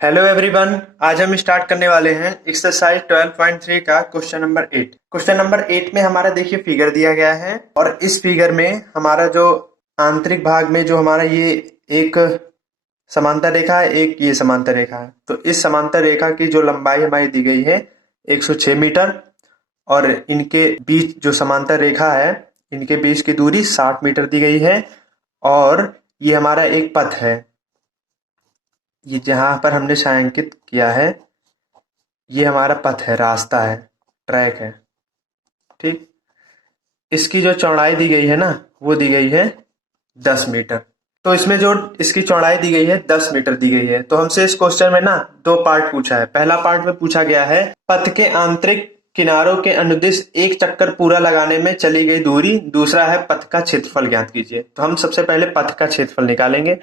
Hello everyone. आज हम start करने वाले हैं एक्सरसाइज 12.3 का क्वेश्चन नंबर 8। क्वेश्चन नंबर 8 में हमारा देखिए फिगर दिया गया है और इस फिगर में हमारा जो आंतरिक भाग में जो हमारा ये एक समांतर रेखा है, एक ये समांतर रेखा है। तो इस समांतर रेखा की जो लंबाई हमारी दी गई है 106 मीटर और इनके बीच जो समांतर रेखा है इनके बीच की दूरी 60 मीटर दी गई है और ये हमारा एक पथ है। ये जहां पर हमने छायांकित किया है ये हमारा पथ है, रास्ता है, ट्रैक है। ठीक, इसकी जो चौड़ाई दी गई है ना वो दी गई है 10 मीटर। तो इसमें जो इसकी चौड़ाई दी गई है 10 मीटर दी गई है। तो हमसे इस क्वेश्चन में ना दो पार्ट पूछा है। पहला पार्ट में पूछा गया है पथ के आंतरिक किनारों के अनुदिश एक चक्कर पूरा लगाने में चली गई दूरी। दूसरा है पथ का क्षेत्रफल ज्ञात कीजिए। तो हम सबसे पहले पथ का क्षेत्रफल निकालेंगे,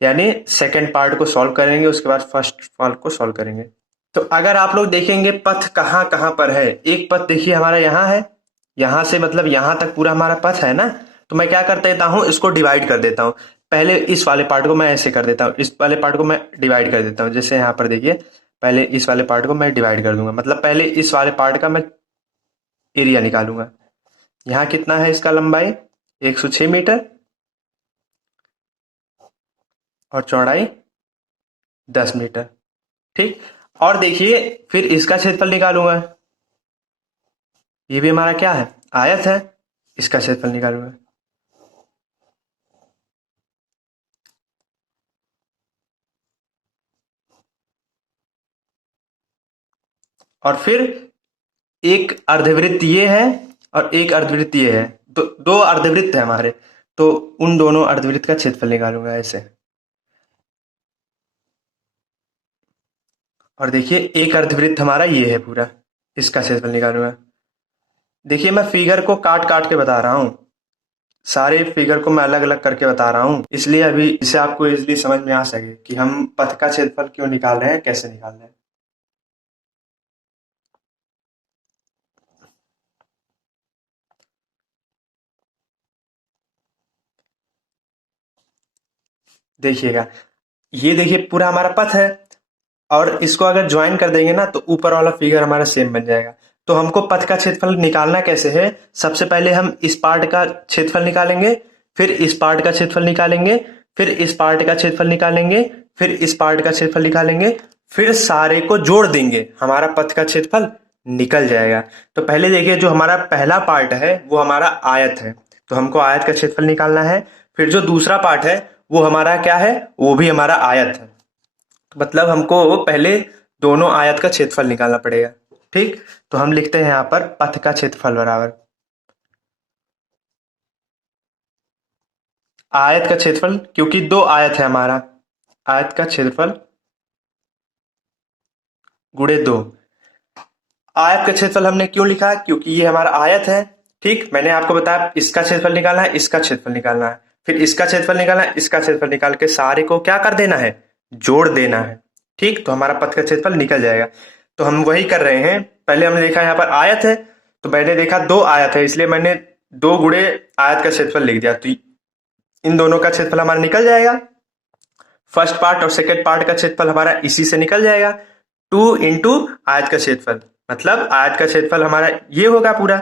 यानी सेकेंड पार्ट को सॉल्व करेंगे, उसके बाद फर्स्ट पार्ट को सॉल्व करेंगे। तो अगर आप लोग देखेंगे पथ कहाँ कहाँ पर है, एक पथ देखिए हमारा यहाँ है, यहाँ से मतलब यहाँ तक पूरा हमारा पथ है ना। तो मैं क्या कर देता हूँ, इसको डिवाइड कर देता हूँ। पहले इस वाले पार्ट को मैं ऐसे कर देता हूँ, इस वाले पार्ट को मैं डिवाइड कर देता हूँ। जैसे यहाँ पर देखिए, पहले इस वाले पार्ट को मैं डिवाइड कर दूंगा, मतलब पहले इस वाले पार्ट का मैं एरिया निकालूंगा। यहाँ कितना है इसका लंबाई 106 मीटर और चौड़ाई 10 मीटर। ठीक, और देखिए फिर इसका क्षेत्रफल निकालूंगा। ये भी हमारा क्या है, आयत है, इसका क्षेत्रफल निकालूंगा। और फिर एक अर्धवृत्त ये है और एक अर्धवृत्त ये है, तो दो अर्धवृत्त है हमारे। तो उन दोनों अर्धवृत्त का क्षेत्रफल निकालूंगा ऐसे। और देखिए एक अर्धवृत्त हमारा ये है पूरा, इसका क्षेत्रफल निकालूंगा। देखिए मैं फिगर को काट काट के बता रहा हूँ, सारे फिगर को मैं अलग अलग करके बता रहा हूँ, इसलिए अभी इसे आपको इजीली समझ में आ सके कि हम पथ का क्षेत्रफल क्यों निकाल रहे हैं, कैसे निकाल रहे हैं। देखिएगा, ये देखिए पूरा हमारा पथ है और इसको अगर ज्वाइन कर देंगे ना तो ऊपर वाला फिगर हमारा सेम बन जाएगा। तो हमको पथ का क्षेत्रफल निकालना कैसे है, सबसे पहले हम इस पार्ट का क्षेत्रफल निकालेंगे, फिर इस पार्ट का क्षेत्रफल निकालेंगे, फिर इस पार्ट का क्षेत्रफल निकालेंगे, फिर इस पार्ट का क्षेत्रफल निकालेंगे, फिर सारे को जोड़ देंगे, हमारा पथ का क्षेत्रफल निकल जाएगा। तो पहले देखिए जो हमारा पहला पार्ट है वो हमारा आयत है, तो हमको आयत का क्षेत्रफल निकालना है। फिर जो दूसरा पार्ट है वो हमारा क्या है, वो भी हमारा आयत है। मतलब हमको पहले दोनों आयत का क्षेत्रफल निकालना पड़ेगा। ठीक, तो हम लिखते हैं यहाँ पर पथ का क्षेत्रफल बराबर आयत का क्षेत्रफल, क्योंकि दो आयत है हमारा, आयत का क्षेत्रफल गुणे दो। आयत का क्षेत्रफल हमने क्यों लिखा, क्योंकि ये हमारा आयत है। ठीक, मैंने आपको बताया इसका क्षेत्रफल निकालना है, इसका क्षेत्रफल निकालना है, फिर इसका क्षेत्रफल निकालना है, इसका क्षेत्रफल निकाल के सारे को क्या कर देना है, जोड़ देना है। ठीक, तो हमारा पथ का क्षेत्रफल निकल जाएगा। तो हम वही कर रहे हैं। पहले हमने देखा यहाँ पर आयत है, तो मैंने देखा दो आयत है, इसलिए मैंने दो गुणे आयत का क्षेत्रफल लिख दिया। तो इन दोनों का क्षेत्रफल हमारा निकल जाएगा। फर्स्ट पार्ट और सेकेंड पार्ट का क्षेत्रफल हमारा इसी से निकल जाएगा, 2 इंटू आयत का क्षेत्रफल। मतलब आयत का क्षेत्रफल हमारा ये होगा पूरा।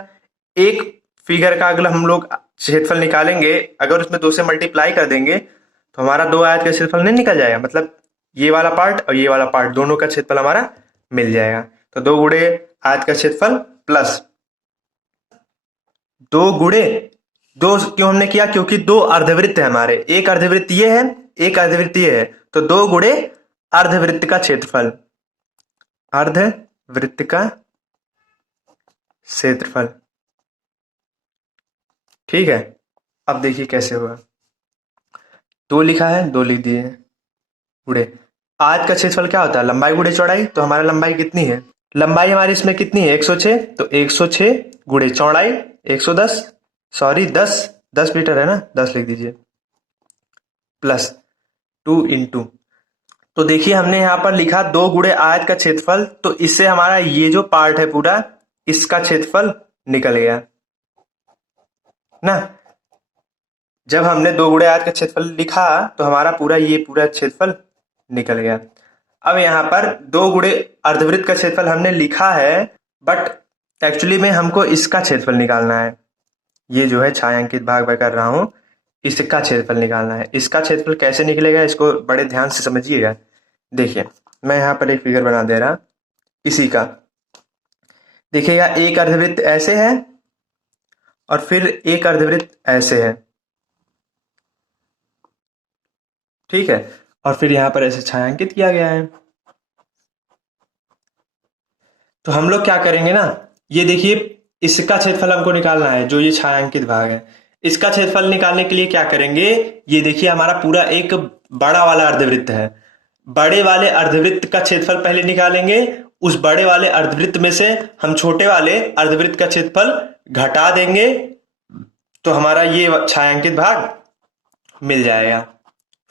एक फिगर का अगर हम लोग क्षेत्रफल निकालेंगे, अगर उसमें 2 से मल्टीप्लाई कर देंगे तो हमारा दो आयत का क्षेत्रफल नहीं निकल जाएगा। मतलब ये वाला पार्ट और ये वाला पार्ट दोनों का क्षेत्रफल हमारा मिल जाएगा। तो दो गुणे आयत का क्षेत्रफल प्लस दो गुणे दो क्यों हमने किया, क्योंकि दो अर्धवृत्त है हमारे, एक अर्धवृत्त ये है, एक अर्धवृत्त ये है। तो दो गुणे अर्धवृत्त का क्षेत्रफल, अर्धवृत्त का क्षेत्रफल। ठीक है, अब देखिए कैसे होगा। दो लिखा है, दो लिख दिए गुणे आयत का क्षेत्रफल क्या होता है, लंबाई गुणे चौड़ाई। तो हमारा लंबाई कितनी है, लंबाई हमारी इसमें कितनी है 106, तो 106 गुणे चौड़ाई 110, सॉरी 10, 10 मीटर है ना, 10 लिख दीजिए, प्लस 2 इंटू। तो देखिए हमने यहां पर लिखा दो गुणे आयत का क्षेत्रफल, तो इससे हमारा ये जो पार्ट है पूरा इसका क्षेत्रफल निकल गया ना। जब हमने दो गुणे आयत का क्षेत्रफल लिखा तो हमारा पूरा ये पूरा क्षेत्रफल निकल गया। अब यहाँ पर 2 गुणे अर्धवृत्त का क्षेत्रफल हमने लिखा है, बट एक्चुअली में हमको इसका क्षेत्रफल निकालना है। ये जो है छायांकित भाग मैं कर रहा हूँ, इसका क्षेत्रफल निकालना है। इसका क्षेत्रफल कैसे निकलेगा इसको बड़े ध्यान से समझिएगा। देखिए मैं यहाँ पर एक फिगर बना दे रहा इसी का। देखिएगा एक अर्धवृत्त ऐसे है और फिर एक अर्धवृत्त ऐसे है, ठीक है, और फिर यहाँ पर ऐसे छायांकित किया गया है। तो हम लोग क्या करेंगे ना, ये देखिए इसका क्षेत्रफल हमको निकालना है, जो ये छायांकित भाग है। इसका क्षेत्रफल निकालने के लिए क्या करेंगे, ये देखिए हमारा पूरा एक बड़ा वाला अर्धवृत्त है। बड़े वाले अर्धवृत्त का क्षेत्रफल पहले निकालेंगे, उस बड़े वाले अर्धवृत्त में से हम छोटे वाले अर्धवृत्त का क्षेत्रफल घटा देंगे, तो हमारा ये छायांकित भाग मिल जाएगा।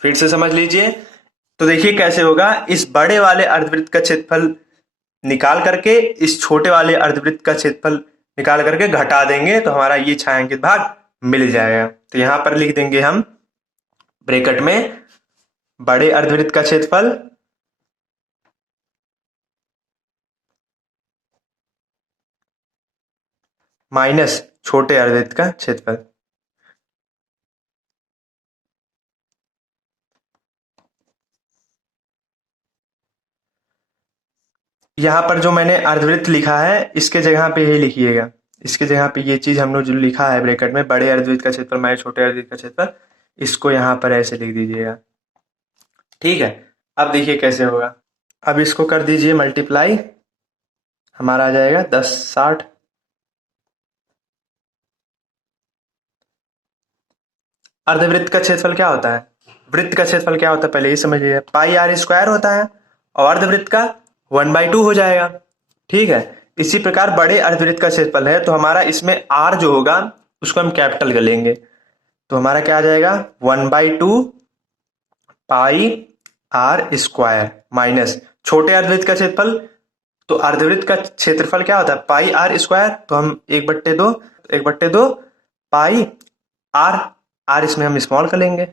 फिर से समझ लीजिए। तो देखिए कैसे होगा, इस बड़े वाले अर्धवृत्त का क्षेत्रफल निकाल करके इस छोटे वाले अर्धवृत्त का क्षेत्रफल निकाल करके घटा देंगे, तो हमारा ये छायांकित भाग मिल जाएगा। तो यहां पर लिख देंगे हम ब्रैकेट में बड़े अर्धवृत्त का क्षेत्रफल माइनस छोटे अर्धवृत्त का क्षेत्रफल। यहां पर जो मैंने अर्धवृत्त लिखा है इसके जगह पे ही लिखिएगा, इसके जगह पे ये चीज हम लोग जो लिखा है ब्रैकेट में बड़े अर्धवृत्त का क्षेत्रफल माइनस छोटे अर्धवृत्त का क्षेत्रफल, इसको यहाँ पर ऐसे लिख दीजिएगा, ठीक है। अब देखिए कैसे होगा, अब इसको कर दीजिए मल्टीप्लाई, हमारा आ जाएगा 10 60। अर्धवृत्त का क्षेत्रफल क्या होता है, वृत्त का क्षेत्रफल क्या होता है पहले ये समझिए, पाई आर स्क्वायर होता है, और अर्धवृत्त का 1/2 हो जाएगा, ठीक है। इसी प्रकार बड़े अर्धवृत्त का क्षेत्रफल है, तो हमारा इसमें आर जो होगा उसको हम कैपिटल कर लेंगे, तो हमारा क्या आ जाएगा 1/2 पाई आर स्क्वायर माइनस छोटे अर्धवृत्त का क्षेत्रफल, तो अर्धवृत्त का क्षेत्रफल क्या होता है पाई आर स्क्वायर, तो हम 1/2 पाई आर, आर इसमें हम स्मॉल कर लेंगे,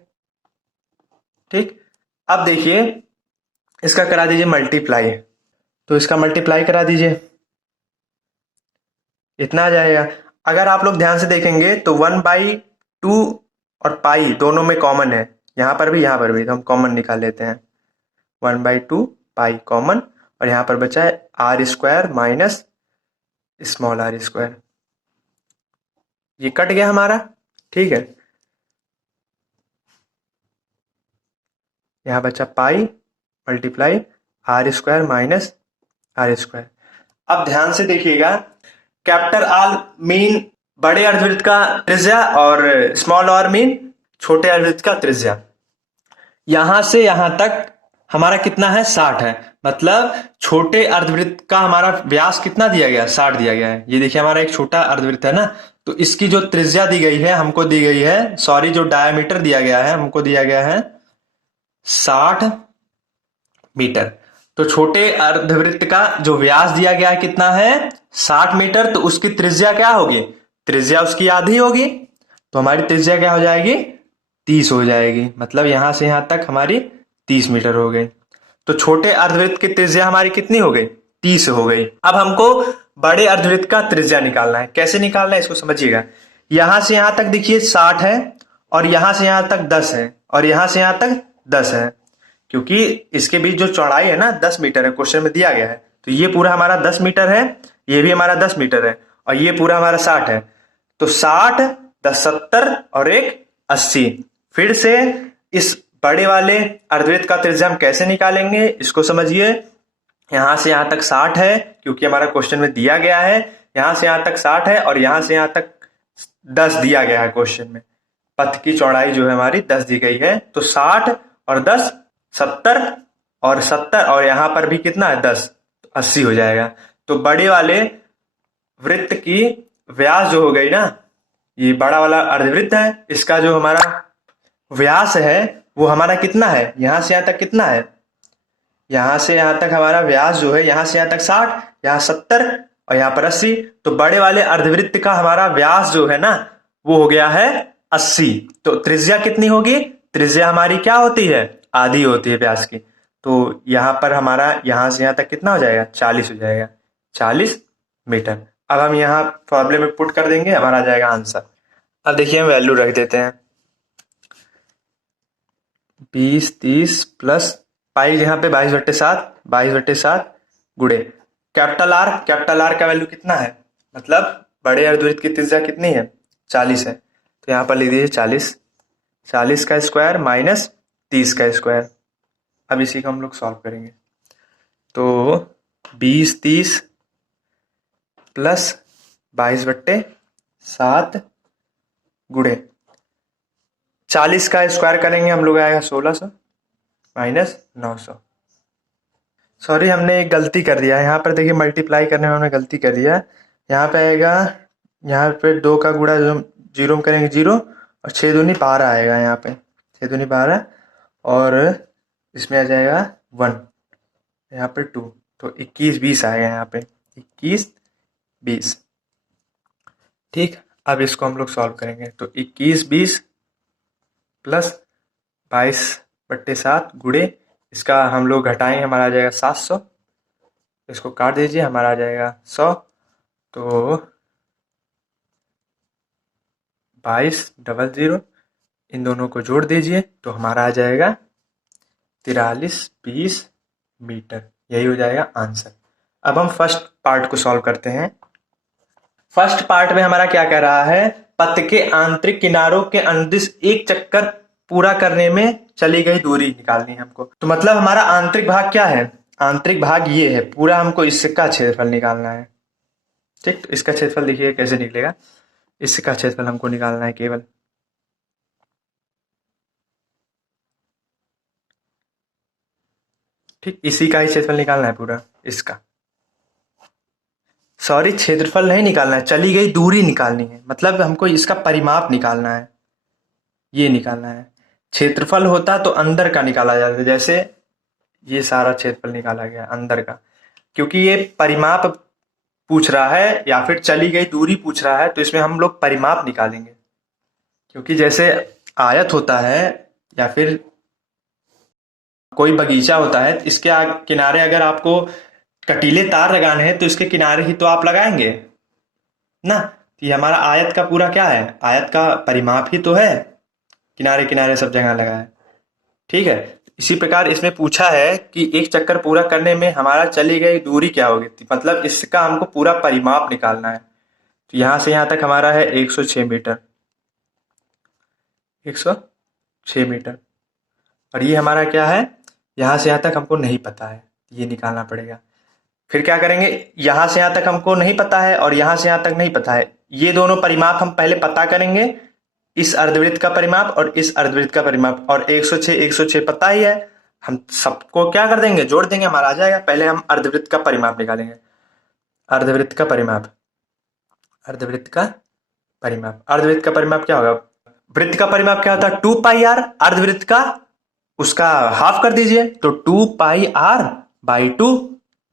ठीक। अब देखिए इसका करा दीजिए मल्टीप्लाई, तो इसका मल्टीप्लाई करा दीजिए, इतना आ जाएगा। अगर आप लोग ध्यान से देखेंगे तो 1/2 और पाई दोनों में कॉमन है, यहां पर भी, तो हम कॉमन निकाल लेते हैं, 1/2 पाई कॉमन, और यहां पर बचा है R square minus small r square, ये कट गया हमारा, ठीक है। यहां बचा pi multiply r square minus r square. अब ध्यान से देखिएगा, कैपिटल आर मीन बड़े अर्धवृत्त का त्रिज्या और स्मॉल आर मीन छोटे अर्धवृत्त का त्रिज्या। यहां से यहां तक हमारा कितना है 60 है, मतलब छोटे अर्धवृत्त का हमारा व्यास कितना दिया गया 60 दिया गया है। ये देखिए हमारा एक छोटा अर्धवृत्त है ना, तो इसकी जो त्रिज्या दी गई है हमको दी गई है, सॉरी जो डायमीटर दिया गया है हमको दिया गया है 60 मीटर। तो छोटे अर्धवृत्त का जो व्यास दिया गया है कितना है 60 मीटर, तो उसकी त्रिज्या क्या होगी, त्रिज्या उसकी आधी होगी, तो हमारी त्रिज्या क्या हो जाएगी 30 हो जाएगी, मतलब यहां से यहां तक हमारी 30 मीटर हो गई। तो छोटे अर्धवृत्त की त्रिज्या हमारी कितनी हो गई 30 हो गई। अब हमको बड़े अर्धवृत्त का त्रिज्या निकालना है, कैसे निकालना है इसको समझिएगा। यहां से यहां तक देखिए 60 है, और यहां से यहां तक 10 है, और यहां से यहां तक 10 है, क्योंकि इसके बीच जो चौड़ाई है ना 10 मीटर है, क्वेश्चन में दिया गया है, तो ये पूरा हमारा 10 मीटर है, ये भी हमारा 10 मीटर है, और ये पूरा हमारा 60 है, तो 60 10 70 और एक 80। फिर से इस बड़े वाले अर्धवृत्त का त्रिज्या हम कैसे निकालेंगे इसको समझिए। यहां से यहां तक 60 है, क्योंकि हमारा क्वेश्चन में दिया गया है, यहां से यहां तक 60 है, और यहां से यहां तक 10 दिया गया है क्वेश्चन में, पथ की चौड़ाई जो है हमारी 10 दी गई है, तो 60 और 10 70 और 70, और यहां पर भी कितना है 10, 80 हो जाएगा। तो बड़े वाले वृत्त की व्यास जो हो गई ना, ये बड़ा वाला अर्धवृत्त है, इसका जो हमारा व्यास है वो हमारा कितना है, यहां से यहां तक कितना है, यहां से यहां तक हमारा व्यास जो है यहां से यहां तक 60, यहां 70 और यहां पर 80, तो बड़े वाले अर्धवृत्त का हमारा व्यास जो है ना वो हो गया है 80। तो त्रिज्या कितनी होगी, त्रिज्या हमारी क्या होती है आधी होती है व्यास की, तो यहाँ पर हमारा यहाँ से यहाँ तक कितना हो जाएगा, 40 हो जाएगा, 40 मीटर। अब हम यहाँ फॉर्मूले में पुट कर देंगे, हमारा आ जाएगा आंसर। अब देखिए हम वैल्यू रख देते हैं, 20 30 प्लस पाई, यहाँ पे 22/7, 22/7 गुणे कैपिटल आर का वैल्यू कितना है, मतलब बड़े अर्धवृत्त की त्रिज्या कितनी है, 40 है। तो यहाँ पर लिख दीजिए 40, 40 का स्क्वायर माइनस 30 का स्क्वायर। अब इसी को हम लोग सॉल्व करेंगे। तो 20 30 प्लस 22/7 गुणे 40 का स्क्वायर करेंगे हम लोग, आएगा 1600 माइनस 900। सॉरी, हमने एक गलती कर दिया है यहाँ पर, देखिए मल्टीप्लाई करने में हमने गलती कर दिया है। यहाँ पे आएगा, यहाँ पे 2 का गुणा जो जीरो में करेंगे 0, और 6 दूनी 12 आएगा, यहाँ पे 6 दूनी 12, और इसमें आ जाएगा 1, यहाँ पे 2, तो 21 20 आएगा, यहाँ पे 21 20। ठीक, अब इसको हम लोग सॉल्व करेंगे। तो 21 20 प्लस 22/7 गुणे इसका हम लोग घटाएंगे, हमारा आ जाएगा 700, इसको काट दीजिए, हमारा आ जाएगा 100। तो 2200 इन दोनों को जोड़ दीजिए, तो हमारा आ जाएगा 4320 मीटर, यही हो जाएगा आंसर। अब हम फर्स्ट पार्ट को सॉल्व करते हैं। फर्स्ट पार्ट में हमारा क्या कह रहा है, पथ के आंतरिक किनारों के अनुदिश एक चक्कर पूरा करने में चली गई दूरी निकालनी है हमको। तो मतलब हमारा आंतरिक भाग क्या है, आंतरिक भाग ये है पूरा, हमको इसका क्षेत्रफल निकालना है। ठीक, तो इसका क्षेत्रफल देखिए कैसे निकलेगा, इसका क्षेत्रफल हमको निकालना है केवल। ठीक, इसी का ही क्षेत्रफल निकालना है पूरा, इसका। सॉरी, क्षेत्रफल नहीं निकालना है, चली गई दूरी निकालनी है, मतलब हमको इसका परिमाप निकालना है, ये निकालना है। क्षेत्रफल होता तो अंदर का निकाला जाता, जैसे ये सारा क्षेत्रफल निकाला गया अंदर का, क्योंकि ये परिमाप पूछ रहा है या फिर चली गई दूरी पूछ रहा है, तो इसमें हम लोग परिमाप निकालेंगे। क्योंकि जैसे आयत होता है या फिर कोई बगीचा होता है, इसके किनारे अगर आपको कटीले तार लगाने हैं तो इसके किनारे ही तो आप लगाएंगे ना। तो ये हमारा आयत का पूरा क्या है, आयत का परिमाप ही तो है, किनारे किनारे सब जगह लगा है। ठीक है, इसी प्रकार इसमें पूछा है कि एक चक्कर पूरा करने में हमारा चली गई दूरी क्या होगी, मतलब इसका हमको पूरा परिमाप निकालना है। तो यहां से यहां तक हमारा है 106 मीटर, 106 मीटर। और ये हमारा क्या है, यहां से यहां तक हमको नहीं पता है, ये निकालना पड़ेगा। फिर क्या करेंगे, यहां से यहां तक हमको नहीं पता है और यहां से यहां तक नहीं पता है, ये दोनों परिमाप हम पहले पता करेंगे, इस अर्धवृत्त का परिमाप और इस अर्धवृत्त का परिमाप। और 106 पता ही है, हम सबको क्या कर देंगे, जोड़ देंगे, हमारा आ जाएगा। पहले हम अर्धवृत्त का परिमाप निकालेंगे, अर्धवृत्त का परिमाप, अर्धवृत्त का परिमाप, अर्धवृत्त का परिमाप क्या होगा, वृत्त का परिमाप क्या होता है 2πr, अर्धवृत्त का उसका हाफ कर दीजिए, तो 2πr/2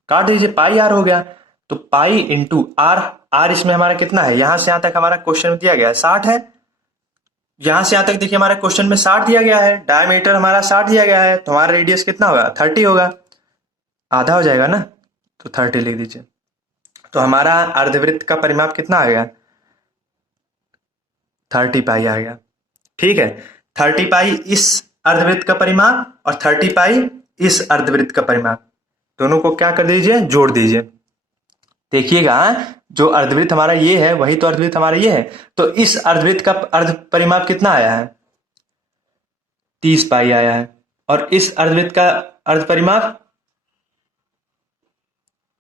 काट दीजिए, पाई आर हो गया। तो पाई इंटू आर, आर इसमें हमारा कितना है, यहां से यहां तक हमारा क्वेश्चन में दिया गया है 60 है, यहां से यहां तक देखिए हमारे क्वेश्चन में 60 दिया गया है, डायमीटर हमारा 60 दिया गया है, तो हमारा रेडियस कितना होगा 30 होगा, आधा हो जाएगा ना, तो 30 लिख दीजिए। तो हमारा अर्धवृत्त का परिमाप कितना आ गया, 30 पाई आ गया। ठीक है, 30 पाई इस अर्धवृत्त का परिमाप और 30 पाई इस अर्धवृत्त का परिमाप, दोनों को क्या कर दीजिए, जोड़ दीजिए। देखिएगा, जो अर्धवृत्त हमारा ये है वही तो अर्धवृत्त हमारा ये है, तो इस अर्धवृत्त का अर्ध परिमाप कितना आया है, 30 पाई आया है, और इस अर्धवृत्त का अर्ध परिमाप,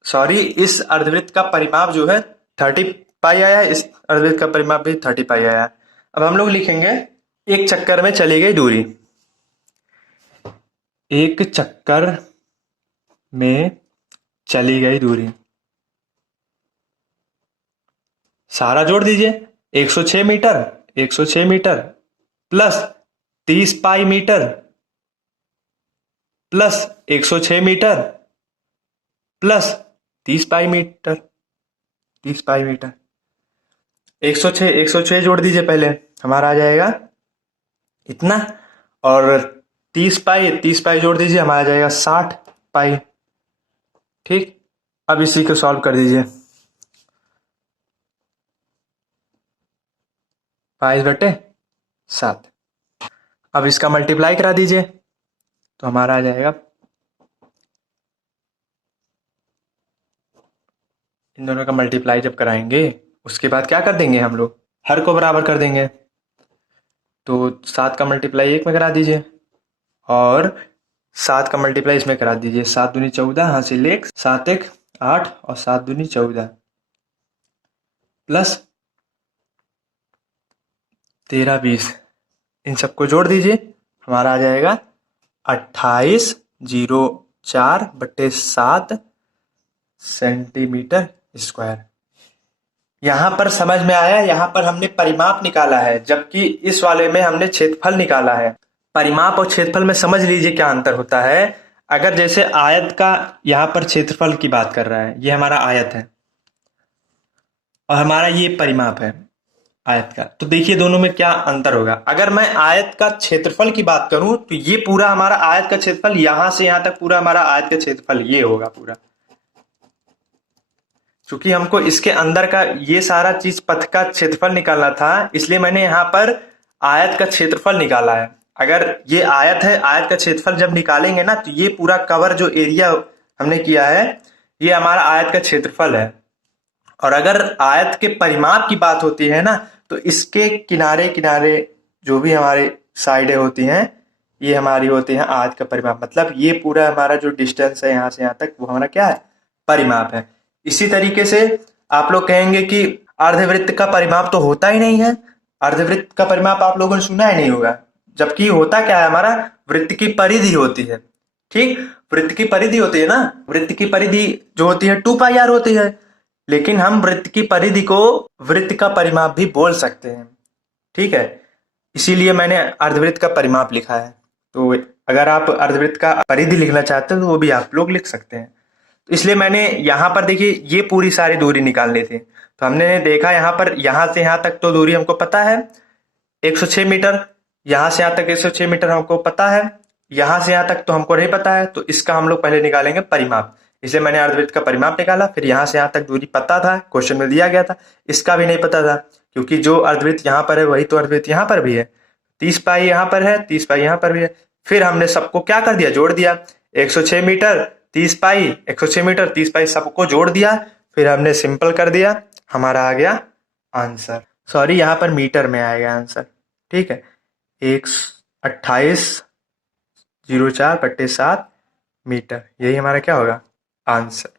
सॉरी, इस अर्धवृत्त का परिमाप जो है 30 पाई आया है, इस अर्धवृत्त का परिमाप भी 30 पाई आया है। अब हम लोग लिखेंगे एक चक्कर में चली गई दूरी, एक चक्कर में चली गई दूरी, सारा जोड़ दीजिए, 106 metre, 106 metre plus 30 pi metre plus 106 metre plus 30 pi metre, 30 pi metre, 106 जोड़ दीजिए पहले, हमारा आ जाएगा इतना, और 30 पाई जोड़ दीजिए, हमारा आ जाएगा 60 पाई। ठीक, अब इसी को सॉल्व कर दीजिए। 22/7। अब इसका मल्टीप्लाई करा दीजिए, तो हमारा आ जाएगा, इन दोनों का मल्टीप्लाई जब कराएंगे उसके बाद क्या कर देंगे हम लोग, हर को बराबर कर देंगे। तो 7 का मल्टीप्लाई 1 में करा दीजिए और 7 का मल्टीप्लाई इसमें करा दीजिए। 7 दूनी 14, हासिल 1, 7 1 8 और 7 दूनी 14 प्लस 13 20, इन सबको जोड़ दीजिए, हमारा आ जाएगा 2804/7 सेंटीमीटर स्क्वायर। यहाँ पर समझ में आया, यहाँ पर हमने परिमाप निकाला है, जबकि इस वाले में हमने क्षेत्रफल निकाला है। परिमाप और क्षेत्रफल में समझ लीजिए क्या अंतर होता है। अगर जैसे आयत का यहाँ पर क्षेत्रफल की बात कर रहा है, ये हमारा आयत है और हमारा ये परिमाप है आयत का, तो देखिए दोनों में क्या अंतर होगा। अगर मैं आयत का क्षेत्रफल की बात करूं तो ये पूरा हमारा आयत का क्षेत्रफल, यहां से यहां तक पूरा हमारा आयत का क्षेत्रफल ये होगा पूरा। क्योंकि हमको इसके अंदर का ये सारा चीज पथ का क्षेत्रफल निकालना था, इसलिए मैंने यहाँ पर आयत का क्षेत्रफल निकाला है। अगर ये आयत है, आयत का क्षेत्रफल जब निकालेंगे ना, तो ये पूरा कवर जो एरिया हमने किया है, ये हमारा आयत का क्षेत्रफल है। और अगर आयत के परिमाप की बात होती है ना, तो इसके किनारे किनारे जो भी हमारे साइडें होती हैं, ये हमारी होती हैं आयत का परिमाप। मतलब ये पूरा हमारा जो डिस्टेंस है यहाँ से यहाँ तक, वो हमारा क्या है, परिमाप है। इसी तरीके से आप लोग कहेंगे कि अर्धवृत्त का परिमाप तो होता ही नहीं है, अर्धवृत्त का परिमाप आप लोगों ने सुना ही नहीं होगा। जबकि होता क्या है, हमारा वृत्त की परिधि होती है। ठीक, वृत्त की परिधि होती है ना, वृत्त की परिधि जो होती है 2πr होती है। लेकिन हम वृत्त की परिधि को वृत्त का परिमाप भी बोल सकते हैं। ठीक है, इसीलिए मैंने अर्धवृत्त का परिमाप लिखा है। तो अगर आप अर्धवृत्त का परिधि लिखना चाहते हैं तो वो भी आप लोग लिख सकते हैं। तो इसलिए मैंने यहाँ पर देखिए ये पूरी सारी दूरी निकालनी थी, तो हमने देखा यहाँ पर, यहाँ से यहाँ तक तो दूरी हमको पता है 106 मीटर, यहाँ से यहाँ तक 106 मीटर हमको पता है, यहाँ से यहाँ तक तो हमको नहीं पता है, तो इसका हम लोग पहले निकालेंगे परिमाप। इसलिए मैंने अर्धवृत्त का परिमाप निकाला, फिर यहाँ से यहाँ तक दूरी पता था, क्वेश्चन में दिया गया था। इसका भी नहीं पता था, क्योंकि जो अर्धवृत्त यहाँ पर है वही तो अर्धवृत्त यहाँ पर भी है। 30 पाई यहाँ पर है, 30 पाई यहाँ पर भी है। फिर हमने सबको क्या कर दिया, जोड़ दिया। 106 मीटर 30 पाई, 106 मीटर 30 पाई सबको जोड़ दिया, फिर हमने सिंपल कर दिया, हमारा आ गया आंसर। सॉरी, यहाँ पर मीटर में आएगा आंसर। ठीक है, 2804/7 मीटर, यही हमारा क्या होगा, आंसर।